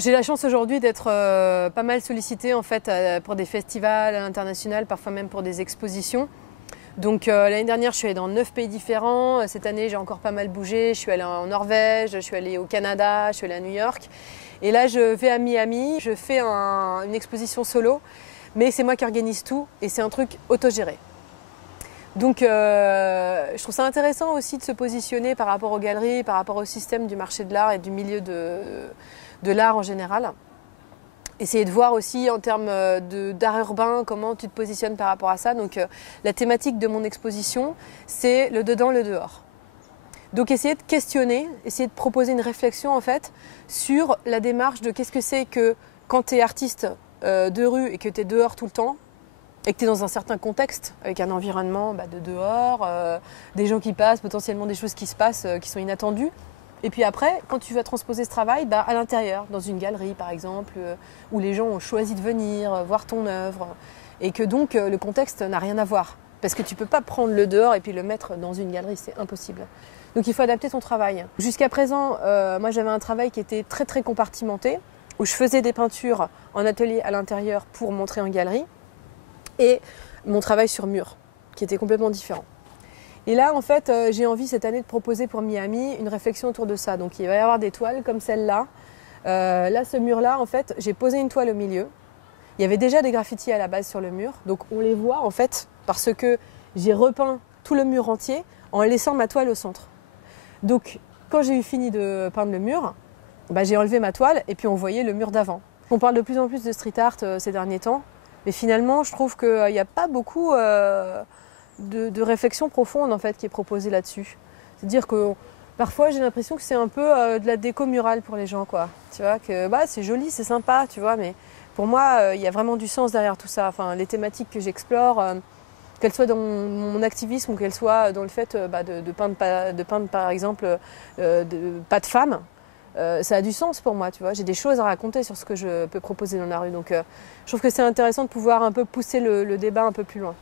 J'ai la chance aujourd'hui d'être pas mal sollicitée en fait pour des festivals à l'international, parfois même pour des expositions. Donc l'année dernière, je suis allée dans 9 pays différents. Cette année, j'ai encore pas mal bougé. Je suis allée en Norvège, je suis allée au Canada, je suis allée à New York. Et là, je vais à Miami. Je fais une exposition solo, mais c'est moi qui organise tout et c'est un truc autogéré. Donc je trouve ça intéressant aussi de se positionner par rapport aux galeries, par rapport au système du marché de l'art et du milieu de l'art en général. Essayer de voir aussi en termes d'art urbain comment tu te positionnes par rapport à ça. Donc la thématique de mon exposition, c'est le dedans, le dehors. Donc essayer de questionner, essayer de proposer une réflexion en fait sur la démarche de qu'est-ce que c'est que quand tu es artiste de rue et que tu es dehors tout le temps, et que tu es dans un certain contexte, avec un environnement de dehors, des gens qui passent, potentiellement des choses qui se passent qui sont inattendues. Et puis après, quand tu vas transposer ce travail, à l'intérieur, dans une galerie par exemple, où les gens ont choisi de venir voir ton œuvre, et que donc le contexte n'a rien à voir. Parce que tu ne peux pas prendre le dehors et puis le mettre dans une galerie, c'est impossible. Donc il faut adapter ton travail. Jusqu'à présent, moi j'avais un travail qui était très très compartimenté, où je faisais des peintures en atelier à l'intérieur pour montrer en galerie, et mon travail sur mur, qui était complètement différent. Et là, en fait, j'ai envie cette année de proposer pour Miami une réflexion autour de ça. Donc il va y avoir des toiles comme celle-là. Là, ce mur-là, en fait, j'ai posé une toile au milieu. Il y avait déjà des graffitis à la base sur le mur. Donc on les voit, en fait, parce que j'ai repeint tout le mur entier en laissant ma toile au centre. Donc quand j'ai eu fini de peindre le mur, j'ai enlevé ma toile et puis on voyait le mur d'avant. On parle de plus en plus de street art ces derniers temps. Mais finalement, je trouve qu'il n'y a pas beaucoup de réflexion profonde en fait, qui est proposée là-dessus. C'est-à-dire que parfois, j'ai l'impression que c'est un peu de la déco murale pour les gens, quoi. Tu vois, que c'est joli, c'est sympa, tu vois, mais pour moi, il y a vraiment du sens derrière tout ça. Enfin, les thématiques que j'explore, qu'elles soient dans mon activisme ou qu'elles soient dans le fait de peindre, par exemple, pas de femmes. Ça a du sens pour moi, tu vois. J'ai des choses à raconter sur ce que je peux proposer dans la rue. Donc je trouve que c'est intéressant de pouvoir un peu pousser le débat un peu plus loin.